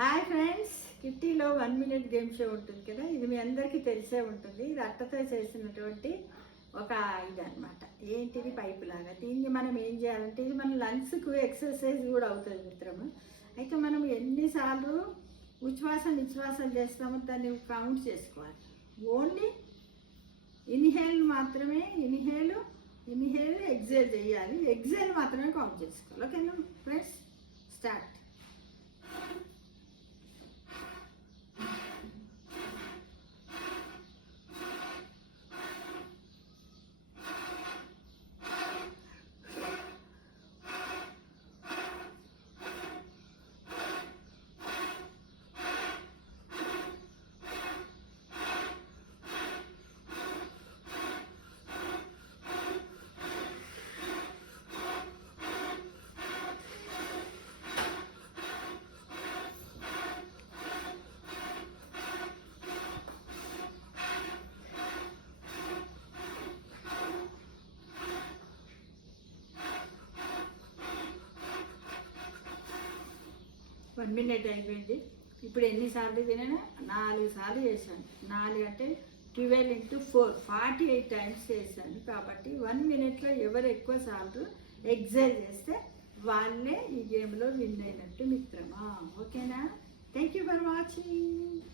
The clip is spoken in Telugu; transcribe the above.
హాయ్ ఫ్రెండ్స్, కిట్టీలో 1 మినిట్ గేమ్ షో ఉంటుంది కదా. ఇది మీ అందరికీ తెలిసే ఉంటుంది. ఇది అట్టతో చేసినటువంటి ఒక ఇదనమాట. ఏంటిది పైపు లాగా. దీన్ని మనం ఏం చేయాలంటే, ఇది మన లంగ్స్కు ఎక్సర్సైజ్ కూడా అవుతుంది మిత్రము. అయితే మనం ఎన్నిసార్లు నిశ్వాసాలు చేస్తామో దాన్ని కౌంట్ చేసుకోవాలి. ఓన్లీ ఇన్హేల్ మాత్రమే, ఇన్హేల్ ఎగ్జేల్ చేయాలి. ఎగ్జేల్ మాత్రమే కౌంట్ చేసుకోవాలి. ఓకేనా ఫ్రెండ్స్, స్టార్ట్. 1 మినిట్ అయిపోయింది. ఇప్పుడు ఎన్నిసార్లు తినాను? 4 సార్లు చేశాను. 4 అంటే 12 × 4 48 టైమ్స్ చేశాను. కాబట్టి 1 మినిట్లో ఎవరు ఎక్కువ సార్లు ఎగ్జైజ్ చేస్తే వాళ్ళే ఈ గేమ్లో విన్ అయినట్టు మిత్రమా. ఓకేనా? Thank you for watching.